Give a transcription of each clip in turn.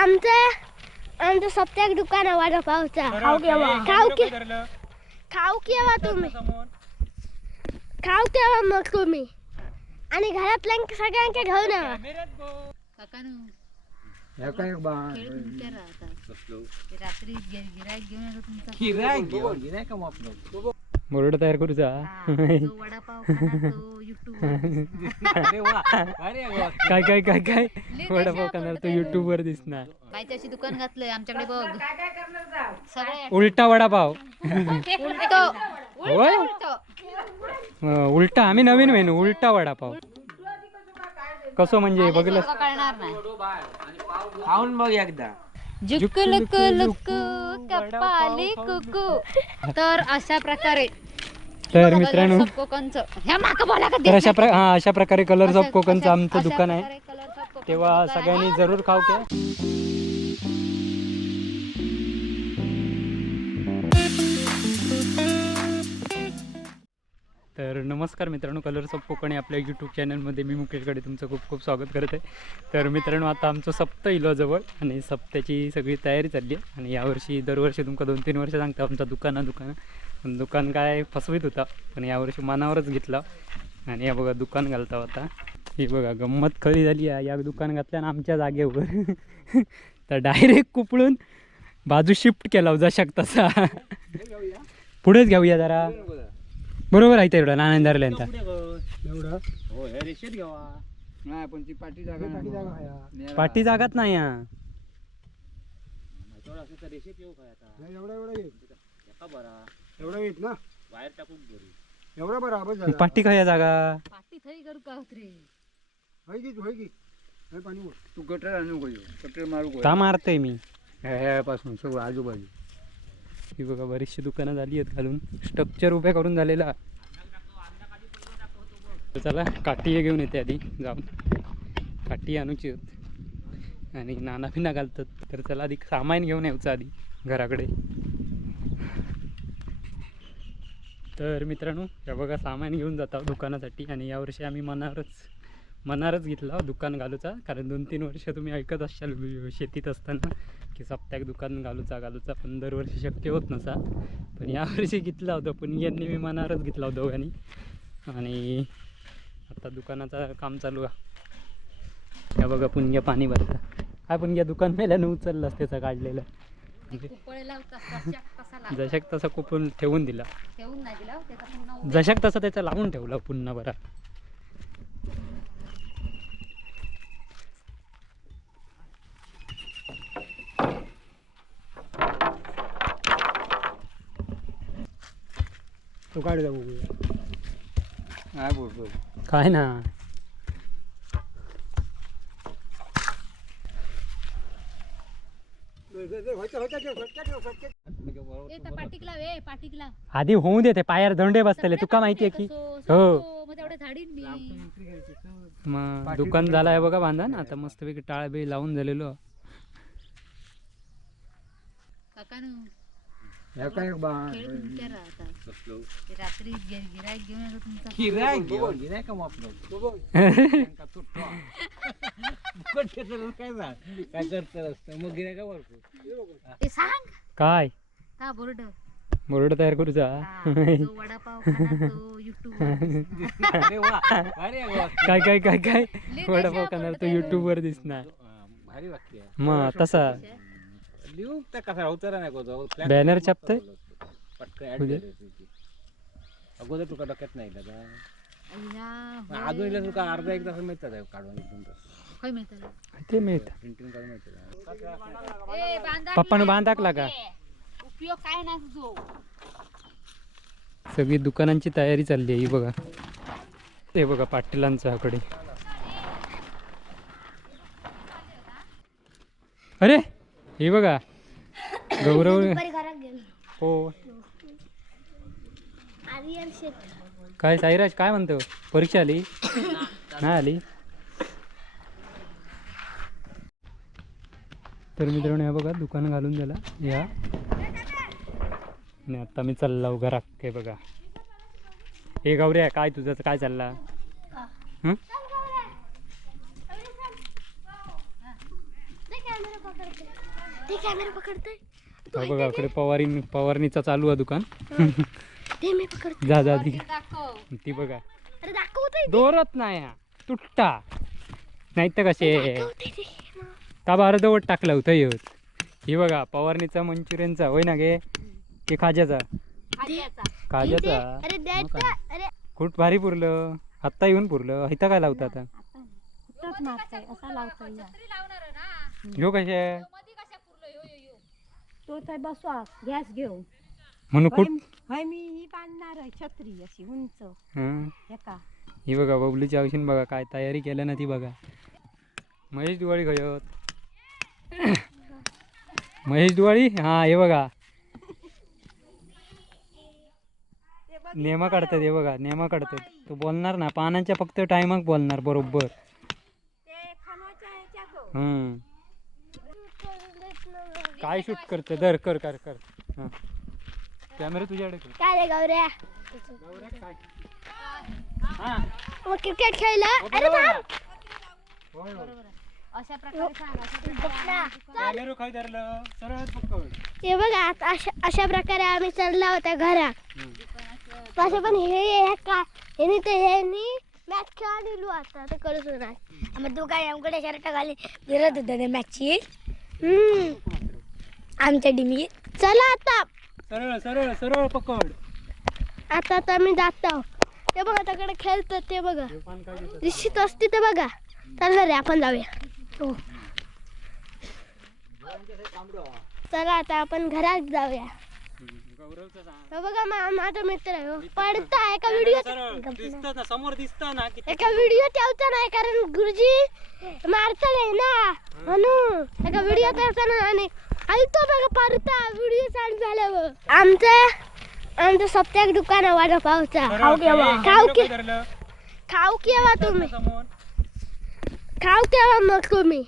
आमचं आमचं सप्त्याक दुकान आहे वडापावचा खाऊ केव्हा? खाऊ के खाऊ केव्हा तुम्ही? खाऊ केव्हा मग तुम्ही? आणि घरातल्या सगळ्यांच्या घेऊन यावा काकानू ह्या काय बा खेळ विचारा आता. ते रात्री गिरा- गिराईक घेऊन? येतो तुमचा बोर्ड तयार करूचा हा, जो वडापाव खाणार तो युट्यूब काय काय काय काय? वडापाव खाणार तो युट्यूब वर दिसणार. दुकान घातलंय आमच्याकडे बघ. सगळे उलटा वडापाव. उलटो होय? अं, उलटा आम्ही नवीन मेनू उलटा वडापाव. कसं म्हणजे बघलं खाऊन बघ एकदा. कपाली कुकू. तर अशा प्रकारे. तर मित्रांनो कोकणचं. ह्या माका बोला का तर अशा प्र हा अशा प्रकारे कलर्स ऑफ कोकणचं अशा- आमचं दुकान आहे. तेव्हा. सगळ्यांनी जरूर खाऊ क्या नमस्कार मित्रांनो कलर्स ऑफ कोकण आपल्या यूट्यूब चॅनलमध्ये मी मुकेशकडे तुमचं खूप खूप स्वागत करत आहे. तर मित्रांनो आता आमचं सप्त इलो जवळ आणि सप्त्याची सगळी तयारी चालली आहे. आणि यावर्षी दरवर्षी तुमका दोन तीन वर्ष सांगता आमचं दुकानं दुकानं पण दुकान काय फसवीत होता पण यावर्षी मनावरच घेतला. आणि या बघा दुकान घालता आता. ही बघा गंमत खरी झाली आहे या दुकान घातल्या आमच्या जागेवर तर डायरेक्ट कुपळून बाजू शिफ्ट केला जशाक तसा. पुढेच घेऊया जरा. बरोबर आहे तेवढा नानंदारल्यांचा एवढं हो हे रेषेत घ्यावा. नाही पण ती पाठी जागा पाठी जागा पाठी जागाच नाही हा रेषेत येऊ काय आता? एवढा एवढा येत बरा. एवढा येत ना. बाहेर टाकून बरी एवढा बरा बस झाला. पाठी काय जागा? पाटी थई करू का होत रे होय की होय की. होय पाणी ओढ. तू कटर आणू गयो कटर मारू का मारतोय मी? ह्यापासून सगळं आजूबाजू. ही बघा बरीचशी दुकानं झाली आहेत घालून स्ट्रक्चर उभ्या करून झालेला. तर चला काठी घेऊन येते आधी जाऊन. काठी आणूची आणि नाना पिना घालतात. तर चला आधी सामान घेऊन यायचं आधी घराकडे. तर मित्रांनो या बघा सामान घेऊन जातो दुकानासाठी. आणि यावर्षी आम्ही मनावरच मनारच घेतला दुकान घालूचा. कारण दोन तीन वर्ष तुम्ही ऐकत असाल शेतीत असताना की सप्त्याक दुकान घालूचा घालूचा पण दरवर्षी शक्य होत नसा. पण यावर्षी घेतला होता पुणग्यांनी मी मनारच घेतला होता दोघांनी. आणि आता दुकानाचं काम चालू आहे. या बघा पुणग्या पाणी भरता काय पुणग्या? दुकान मेल्यानं उचललास त्याचा काढलेला. म्हणजे जशाक तसा कुपून ठेवून दिला. उद्या- जशाक तसा त्याचा लावून ठेवला पुन्हा बरा. तू काढ जाऊ काय ना? ए, त्या पाटीकला वे पाटीकला आधी होऊ दे ते पायार दंडे बसतले. तुका माहिती आहे की? हो. मग तेवढे झाडीन मी मग दुकान झालं आहे बघा बांधा ना आता मस्तपैकी टाळ बी लावून झालेलो. काकानू ह्या काय बा खेळ विचारा आता ते रात्री गिरा- गिराईक घेऊन येतो तुमचा गिराय गिराय का काय जा काय करत असतं? मग गिराय का वापरतो ते सांग. काय? हा बोर्ड. बोर्ड तयार करूचा हा, जो वडापाव काय काय काय काय? वडापाव खाणार तो युट्यूब वर दिसणार. भारी वाक्य मग तसा. लिहू त्या कसा उतारा नाही होतो बॅनर छापतंय? पटकन ऍड उद्या? अगोदर तुका डोक्यात नाही दादा अजून इला तुका अर्धा एक तास मिळतात काढून खय ते मिळत. प्रिंटिंग काढून मिळतात ए, बांधा पप्पानं की बांध टाकला का उपयोग काय नाही तुझो. सगळी दुकानांची तयारी चालली आहे ही बघा. ते बघा पाटीलांच्या कडे अरे! हे बघा. गौरव हो. काय साईराज काय म्हणतो? परीक्षा आली? नाही आली? तर मित्रांनो या बघा दुकान घालून दिला या. आणि आता मी चालला घरात हे बघा. हे गौऱ्या काय तुझं? काय चालला? हं? नाही कॅमेरा पकड ते कॅमेरा पकडतोय. हा बघा इकडे पवारी पवारणीचा चालू आहे दुकान. ते मी पकडतो जा जा ती. बघा. अरे दाखवतोय दोरत नाही हा. तुटता नाही तर कसे? दाखवतोय ते. का अर्धवट टाकलं होतं येत ही बघा पवारणीचा मंचुरियनचा. होय ना गे? की खाज्याचा? खाज्याचा. खाज्याचा? अरे मग द्यायचं काय? अरे. खूप भारी पुरलं. आत्ता येऊन पुरलं. इथं काय लावतं आता? कुठंच मारताय असा लावताय या. ह्यो कसे? तो बसवा गॅस घेऊ म्हणून कुठ? हाय मी ही बांधणार आहे छत्री अशी उंच. हं. हे का? ही बघा बबलूची औषध बघा काय तयारी केलं ना ती बघा. महेश दिवाळी खयत. महेश दिवाळी? हा हे बघा. नेमा काढतात हे बघा नेमा काढतात. तो बोलणार ना पानांच्या फक्त टायमाक बोलणार बरोबर. हम्म. काय शूट करते? दर कर कर कर. हा. कॅमेरा तुझ्याकडे कर. काय रे गौऱ्या? हा. मग क्रिकेट खेळलं? अरे थांब. होय, होय. अशा प्रकारे सांग अशा प्रकारे कॅमेरा काय धरलं? सरळ पकड हे बघा आता अशा अशा प्रकारे आम्ही चढला होता घरात. तसे पण हे हे का ते मॅच खेळा दिलो आता ते करत होणार काय आमकडे शर्ट घाली फिरत होता ते मॅचची. आमच्या डिमी चला आता. सरळ सरळ सरळ पकड. आता आता मी जात ते बघा त्याकडे खेळतात ते बघा? निश्चित असते ते बघा. चालणार रे आपण जाऊया. हो. चला आता आपण घरात जाऊया. हे बघा मा- माझा मित्र आहे हो. पडता एका व्हिडिओ दिसतं ना समोर दिसतं ना एका व्हिडिओ ठेवता नाही कारण गुरुजी मारताय ना म्हणून एका व्हिडिओ ठेवताना आणि ऐकतो बघा परता व्हिडिओ चालू झाल्यावर. आमचं आमचं सप्त्याक दुकान आहे वडापावचा खाऊ केव्हा? खाऊ के? खाऊ केव्हा तुम्ही? खाऊ केव्हा मग तुम्ही?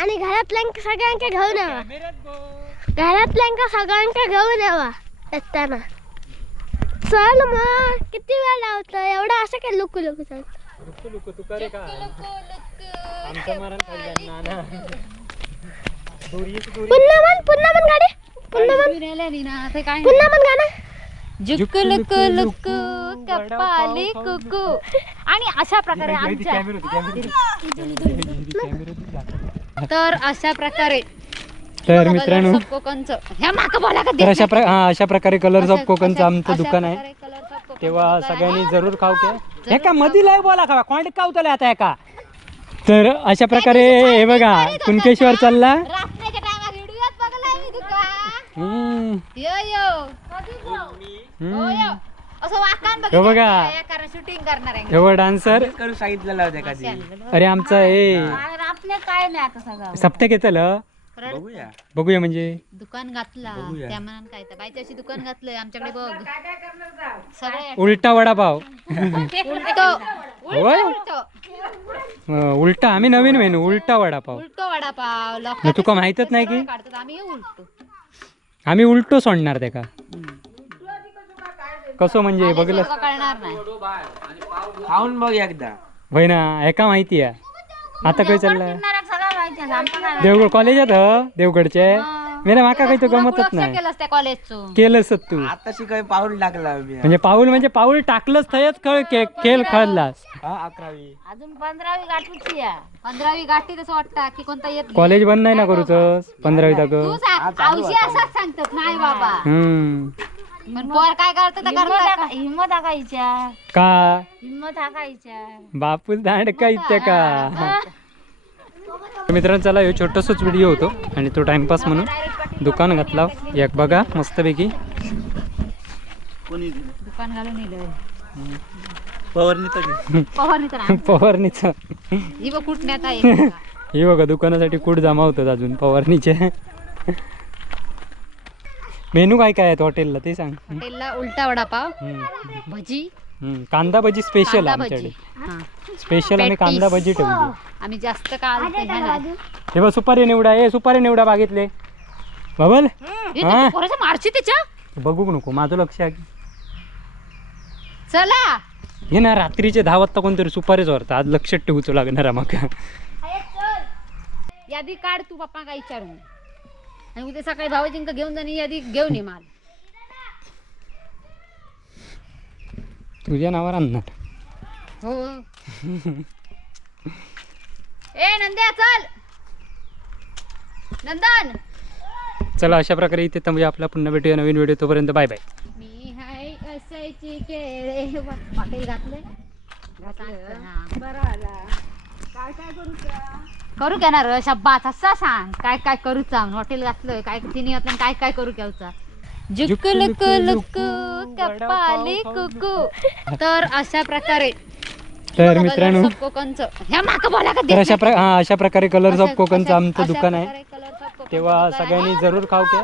आणि घरातल्यांका सगळ्यांका घेऊन यावा. घरातल्यांका सगळ्यांका घेऊन यावा येताना. चल मग किती वेळ लावतो एवढं असं काय लुकू लुकू चल लुकू लुकू तू करे का? आमचं मरण ना पुन्हा म्हण पुन्हा म्हण गाडी. पुन्हा म्हण. पुन्हा म्हण गाणं. जुक्कू लुकू लुकू कपाली कुकू. आणि अशा प्रकारे आमच्या कॅमेरा होती कॅमेरा तर अशा प्रकारे. तर मित्रांनो Colours of कोकणचं ह्या माका बोला का तर अशा प्र हा अशा प्रकारे कलर्स ऑफ कोकणचं आमचं दुकान आहे. तेव्हा सगळ्यांनी. जरूर खाऊ के. एका मधी लय बोला खावा कोण कावतले आता एका? तर अशा प्रकारे हे बघा कुणकेश्वर चालला रात्रीच्या टायमात व्हिडिओ बघला मी तुका हम्म, यो यो. हो. यो. असं वाकान हे बघा. कारण शूटिंग करणार आहे. एवढं डान्सर करू सांगितलेलं होतं कधी अरे आमचा हे. आपल्या काय नाही आता सगळं. येतलं बघूया. बघूया म्हणजे. दुकान घातला. बघूया. त्या मनान काय तर. अशी दुकान घातलंय. आमच्याकडे बघ. सगळे उलटा वडापाव. उलटो. होय? उलटो अं, उलटा. आम्ही नवीन मेनू. उलटा वडापाव. उलटो वडापाव. लोक तुका माहीतच नाही की? काढतात. आम्ही उलटो. आम्ही उलटो सोडणार त्याका कसं म्हणजे? बघलं तुका कळणार नाही. खाऊन बघ एकदा. होय ना एका माहिती आहे आता काय चाललंय आहे? देवगड कॉलेजात ह देवगडचे? मेरा माका काही तो गमतच नाही. केलंस त्या कॉलेजचं केलंच तू. आता शिकाय पाऊल टाकला मी. म्हणजे पाऊल म्हणजे पाऊल टाकलंच थयच कळ के- खेळ खेळलास हा अकरावी. अजून पंधरावी गाठीची पंधरावी गाठी तसं वाटतं की कोणता येत नाही. कॉलेज बंद नाही ना करूच पंधरावी सांग औषधी असंच सांगतात. नाही बाबा. हम्म. पण पोर काय करतात हिंमत हाकायच्या का? हिंमत हाकायच्या बापूस दांड का? इत्या का मित्रांनो चला हे छोटंसंच व्हिडिओ होतो आणि तो टाइमपास म्हणून दुकान घातला. एक बघा मस्तपैकी. कोणी दुकान घालून. पवारणीचं ही बघ कुठण्यात आहे. बघा दुकानासाठी कूड जमा होतात अजून पवारणीचे मेनू काय काय आहेत हॉटेलला ते सांग. हॉटेलला उलटा वडापाव. भजी हम्म. कांदा भजी स्पेशल कांदा भजी आमच्याकडे. हा. स्पेशल आम्ही. कांदा भजी ठेवली आम्ही जास्त काल ते ह्या नाही. हे बघ सुपारी निवडा. ए सुपारी निवडा बागेतले. बाबल? हे हा? पोराच्या मारशी तिच्या? बघू नको माझं लक्ष आहे. की चला. हे ना रात्रीचे दहा वाजता कोणतरी सुपारीच वरता. आज लक्षात ठेवूच लागणार मग. यादी काढ तू पप्पा काय विचारून. आणि उद्या सकाळी भाऊजींक घेऊन जाणे यादी घेऊन ये माल. तुझ्या नावावर आणणार हो. ए नंद्या चल. नंदन. चला अशा प्रकारे इथे थांबूया. आपला पुन्हा भेटूया नवीन व्हिडिओ तोपर्यंत. बाय बाय मी हाय असायची केळे. हॉटेल घातले. करू का ना र शब्बात. असा सांग. काय काय करूचा? हॉटेल घातलं काय तिने काय काय करू केवचा लुकु कपाली कुकू तर अशा प्रकारे. तर मित्रांनो Colours of कोकणचं. ह्या माका बोला का तर अशा प्र हा अशा प्रकारे कलर्स ऑफ कोकणचं अशा- आमचं दुकान आहे. तेव्हा. सगळ्यांनी जरूर खाऊ घ्या